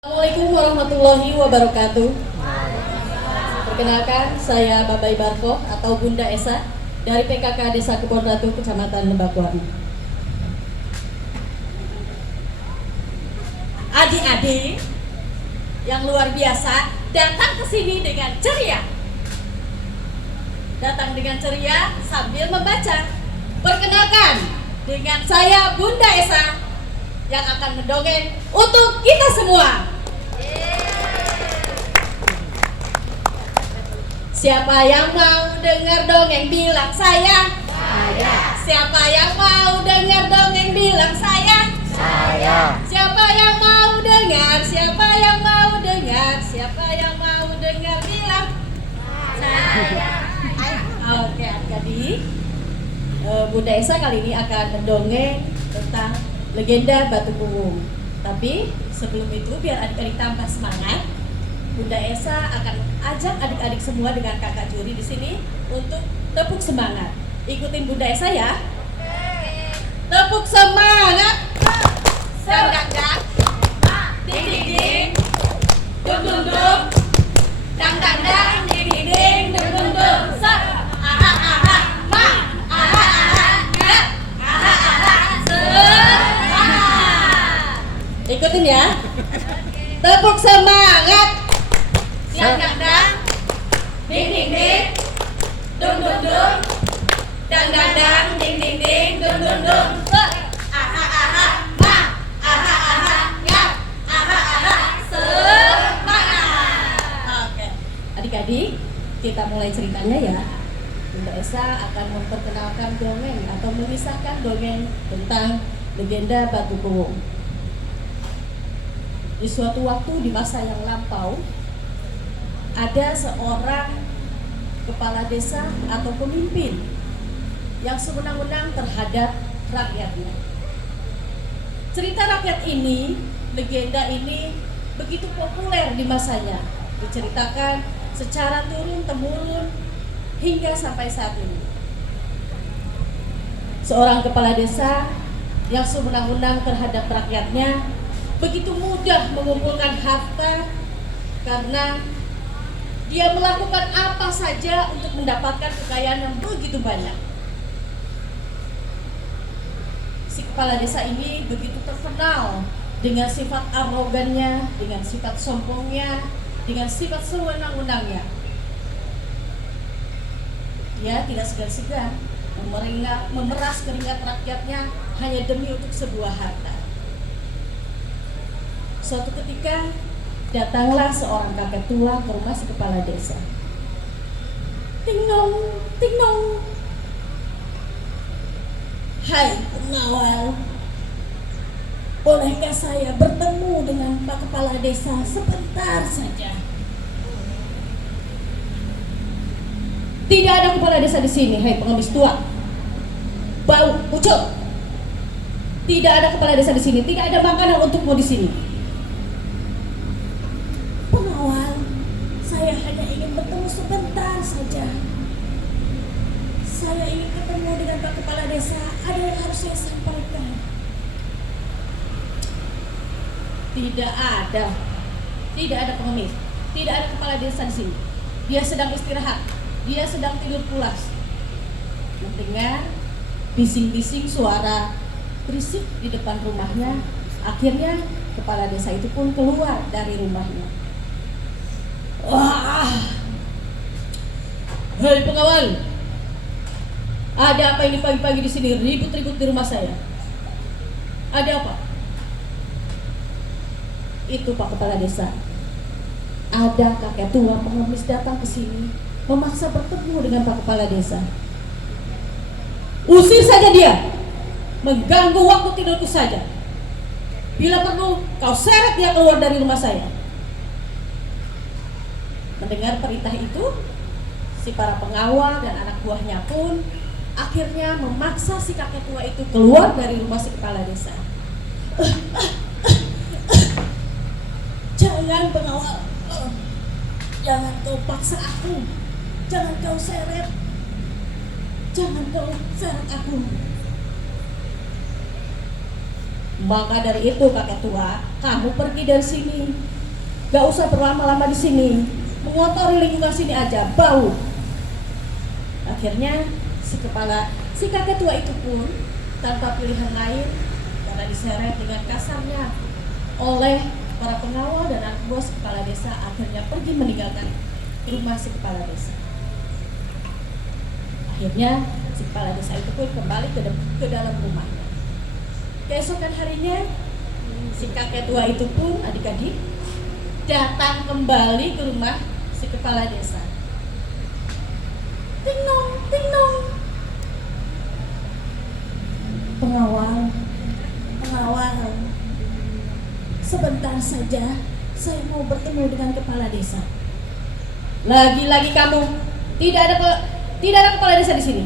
Assalamualaikum warahmatullahi wabarakatuh. Perkenalkan, saya Babai Barko atau Bunda Esa dari PKK Desa Kebon Ratu, Kecamatan Lebakwangi. Adik-adik yang luar biasa datang ke sini dengan ceria. Datang dengan ceria sambil membaca. Perkenalkan, dengan saya Bunda Esa yang akan mendongeng untuk kita semua. Siapa yang mau dengar dongeng bilang saya. Saya. Siapa yang mau dengar dongeng bilang saya. Saya. Siapa yang mau dengar? Siapa yang mau dengar? Siapa yang mau dengar bilang saya. Oke, adik-adik, Bunda Esa kali ini akan mendongeng tentang legenda Batu Kuwung. Tapi sebelum itu, biar adik-adik tambah semangat, Bunda Esa akan ajak adik-adik semua dengan kakak juri di sini untuk tepuk semangat. Ikutin Bunda Esa ya. Tepuk semangat. Dang dang dang. Ding ding ding. Dung dung dung. Dang dang dang. Ding ding ding. Dung dung dung. Sa. Aha aha. Ma. Aha aha. Ga. Aha aha. Semangat. Ikutin ya. Tepuk semangat. Dang dang dang, ding ding ding, dung dung dung, dang dang dang, ding ding ding, dung dung dung. Aha aha, ma, aha aha, ya, aha aha, semangat. Oke, adik-adik, kita mulai ceritanya ya. Bunda Esa akan memperkenalkan dongeng atau mengisahkan dongeng tentang legenda Batu Kuwung. Di suatu waktu di masa yang lampau, ada seorang kepala desa atau pemimpin yang sewenang-wenang terhadap rakyatnya. Cerita rakyat ini, legenda ini begitu populer di masanya, diceritakan secara turun-temurun hingga sampai saat ini. Seorang kepala desa yang sewenang-wenang terhadap rakyatnya begitu mudah mengumpulkan harta karena dia melakukan apa saja untuk mendapatkan kekayaan yang begitu banyak. Si kepala desa ini begitu terkenal dengan sifat arogannya, dengan sifat sombongnya, dengan sifat sewenang-wenangnya. Dia tidak segan-segan memeras keringat rakyatnya hanya demi untuk sebuah harta. Suatu ketika datanglah seorang kakek tua ke rumah si kepala desa. Ting nong, ting nong. Hai pengawal, bolehkah saya bertemu dengan Pak Kepala Desa sebentar saja? Tidak ada kepala desa di sini, hai pengemis tua. Bau, pucuk. Tidak ada kepala desa di sini, tidak ada makanan untukmu di sini. Saya hanya ingin bertemu sebentar saja. Saya ingin ketemu dengan Pak Kepala Desa. Ada yang harus saya sampaikan. Tidak ada pengemis. Tidak ada kepala desa di sini. Dia sedang istirahat. Dia sedang tidur pulas. Mendengar bising-bising suara berisik di depan rumahnya. Akhirnya kepala desa itu pun keluar dari rumahnya. Wah, hei pengawal, ada apa ini pagi-pagi di sini ribut-ribut di rumah saya? Ada apa? Itu Pak Kepala Desa. Ada kakek tua pengemis datang ke sini memaksa bertemu dengan Pak Kepala Desa. Usir saja dia, mengganggu waktu tidurku saja. Bila perlu, kau seret dia keluar dari rumah saya. Mendengar perintah itu, si para pengawal dan anak buahnya pun akhirnya memaksa si kakek tua itu keluar dari rumah si kepala desa. Jangan pengawal, jangan kau paksa aku, jangan kau seret aku. Maka dari itu kakek tua, kamu pergi dari sini. Gak usah berlama-lama di sini, mengotori lingkungan sini aja, bau. Akhirnya si kakek tua itu pun tanpa pilihan lain, karena diseret dengan kasarnya oleh para pengawal dan anak buah si kepala desa, akhirnya pergi meninggalkan rumah si kepala desa. Akhirnya si kepala desa itu pun kembali ke dalam rumahnya. Keesokan harinya si kakek tua itu pun adik-adik datang kembali ke rumah si kepala desa. Ting nong, ting nong. Pengawal, sebentar saja saya mau bertemu dengan kepala desa. Lagi-lagi kamu, tidak ada kepala desa di sini.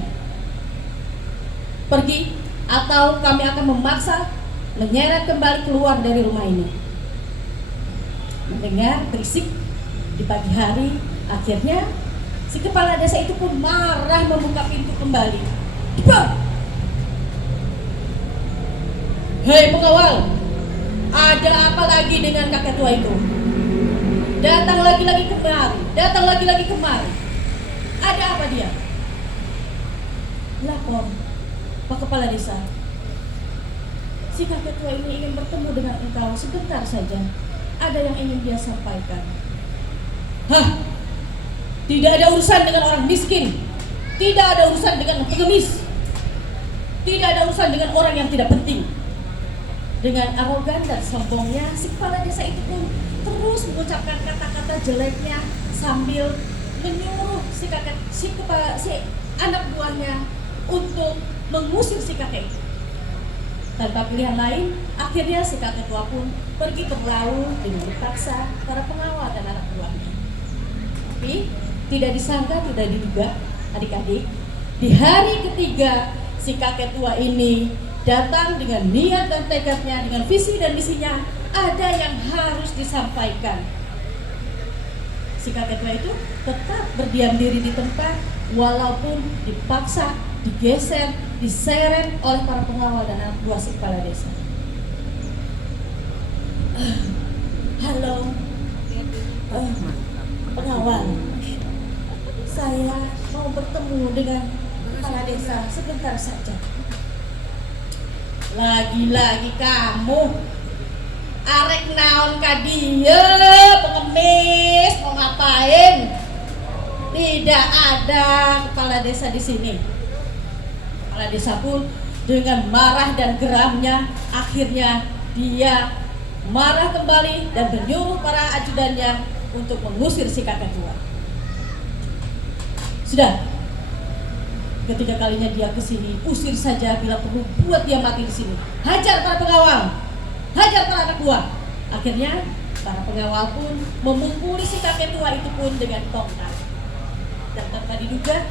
Pergi atau kami akan memaksa menyeret kembali keluar dari rumah ini. Mendengar berisik di pagi hari, akhirnya si kepala desa itu pun marah membuka pintu kembali. Bang! Hei pengawal, ada apa lagi dengan kakek tua itu? Datang lagi kemari. Ada apa dia? Lapor, Pak Kepala Desa. Si kakek tua ini ingin bertemu dengan engkau sebentar saja. Ada yang ingin dia sampaikan. Hah? Tidak ada urusan dengan orang miskin. Tidak ada urusan dengan pengemis. Tidak ada urusan dengan orang yang tidak penting. Dengan arogan dan sombongnya, si kepala desa itu pun terus mengucapkan kata-kata jeleknya sambil menyuruh si anak buahnya untuk mengusir si kakek itu. Tanpa pilihan lain, akhirnya si kakek tua pun pergi ke berlalu dengan dipaksa para pengawal dan anak buahnya. Tapi tidak disangka, tidak diduga, adik-adik, di hari ketiga si kakek tua ini datang dengan niat dan tekadnya, dengan visi dan misinya, ada yang harus disampaikan. Si kakek tua itu tetap berdiam diri di tempat walaupun dipaksa, digeser, diseret oleh para pengawal dan anak buah si kepala desa. Halo, pengawal, saya mau bertemu dengan kepala desa sebentar saja. Lagi-lagi kamu arek naon ka dieu, pengemis, mau ngapain? Tidak ada kepala desa di sini. Kepala desa pun dengan marah dan geramnya, akhirnya dia marah kembali dan menyuruh para ajudannya untuk mengusir si kakek tua. Sudah, ketiga kalinya dia ke sini, usir saja bila perlu, buat dia mati di sini. Hajar para pengawal, hajar para anak buah. Akhirnya para pengawal pun memukuli si kakek tua itu pun dengan tongkat. Dan tanpa diduga,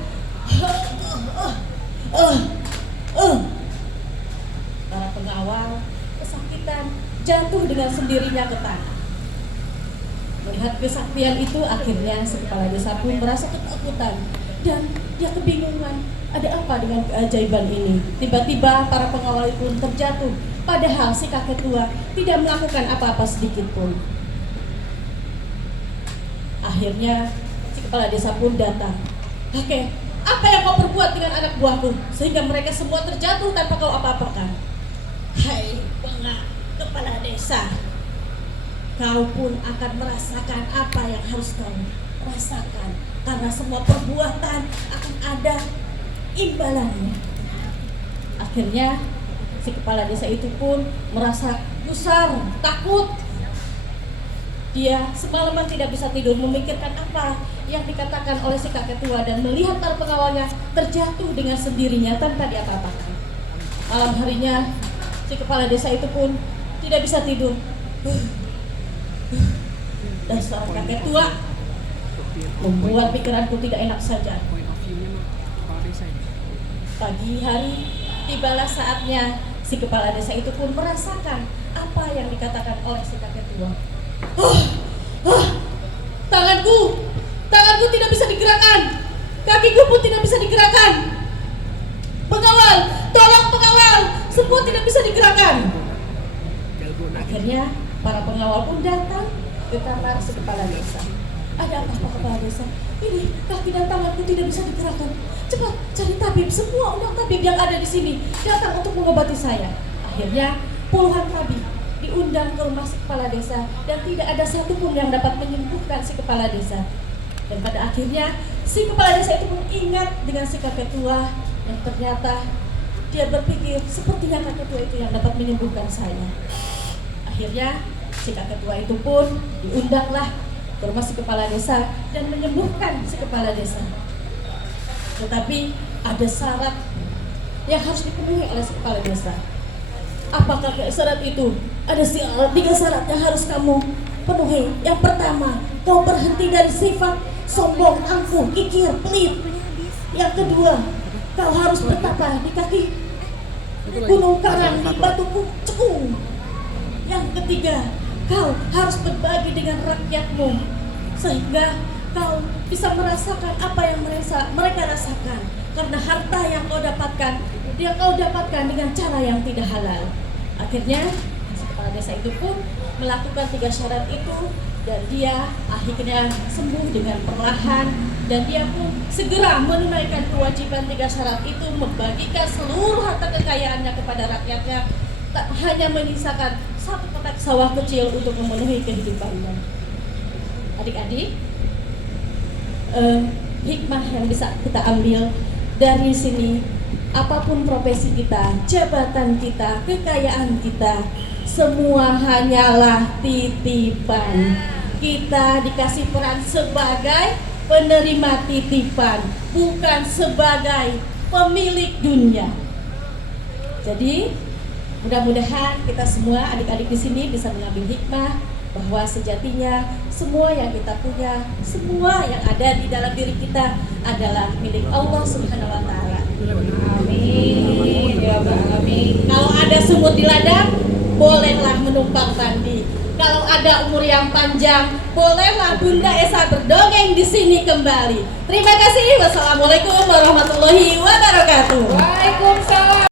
para pengawal kesakitan, jatuh dengan sendirinya ke tanah. Melihat kesaktian itu, akhirnya si kepala desa pun merasa ketakutan dan dia kebingungan. Ada apa dengan keajaiban ini? Tiba-tiba para pengawal pun terjatuh, padahal si kakek tua tidak melakukan apa-apa sedikit pun. Akhirnya si kepala desa pun datang. Oke, apa yang kau perbuat dengan anak buahku sehingga mereka semua terjatuh tanpa kau apa-apakan? Hai kepala desa, kau pun akan merasakan apa yang harus kau rasakan, karena semua perbuatan akan ada imbalannya. Akhirnya si kepala desa itu pun merasa gusar, takut. Dia semalaman tidak bisa tidur memikirkan apa yang dikatakan oleh si kakek tua dan melihat para pengawalnya terjatuh dengan sendirinya tanpa diapa-apakan. Malam harinya si kepala desa itu pun tidak bisa tidur. Dasar kakek tua membuat pikiranku tidak enak saja. Pagi hari tibalah saatnya si kepala desa itu pun merasakan apa yang dikatakan oleh si kakek tua. Tanganku tidak bisa digerakkan, kakiku pun tidak bisa digerakkan. Pengawal, tolong pengawal, semua tidak bisa digerakkan. Akhirnya para pengawal pun datang ke kamar si kepala desa. Ada apa Pak Kepala Desa? Ini kaki dan tanganku tidak bisa digerakkan. Cepat cari tabib, semua undang tabib yang ada di sini datang untuk mengobati saya. Akhirnya puluhan tabib diundang ke rumah si kepala desa dan tidak ada satupun yang dapat menyembuhkan si kepala desa. Dan pada akhirnya si kepala desa itu pun ingat dengan si kakek tua yang ternyata dia berpikir sepertinya kakek tua itu yang dapat menyembuhkan saya. Akhirnya si kakek tua itu pun diundanglah ke rumah si kepala desa dan menyembuhkan si kepala desa. Tetapi ada syarat yang harus dipenuhi oleh si kepala desa. Apakah syarat itu? Ada 3 syarat yang harus kamu penuhi. Yang pertama, kau berhenti dari sifat sombong, angkuh, kikir, pelit. Yang kedua, kau harus bertapa di kaki gunung karang, di batu cekung. Yang ketiga, kau harus berbagi dengan rakyatmu sehingga kau bisa merasakan apa yang mereka rasakan, karena harta yang kau dapatkan dengan cara yang tidak halal. Akhirnya si kepala desa itu pun melakukan 3 syarat itu dan dia akhirnya sembuh dengan perlahan, dan dia pun segera menunaikan kewajiban 3 syarat itu, membagikan seluruh harta kekayaannya kepada rakyatnya, tak hanya menyisakan 1 kotak sawah kecil untuk memenuhi kehidupannya. Adik-adik, hikmah yang bisa kita ambil dari sini, apapun profesi kita, jabatan kita, kekayaan kita, semua hanyalah titipan. Kita dikasih peran sebagai penerima titipan, bukan sebagai pemilik dunia. Jadi mudah-mudahan kita semua adik-adik di sini bisa mengambil hikmah bahwa sejatinya semua yang kita punya, semua yang ada di dalam diri kita adalah milik Allah Subhanahu wa taala. Amin. Ya Rabbal alamin. Kalau ada sumur di ladang, bolehlah menumpang mandi. Kalau ada umur yang panjang, bolehlah Bunda Esa berdongeng di sini kembali. Terima kasih. Wassalamualaikum warahmatullahi wabarakatuh. Waalaikumsalam.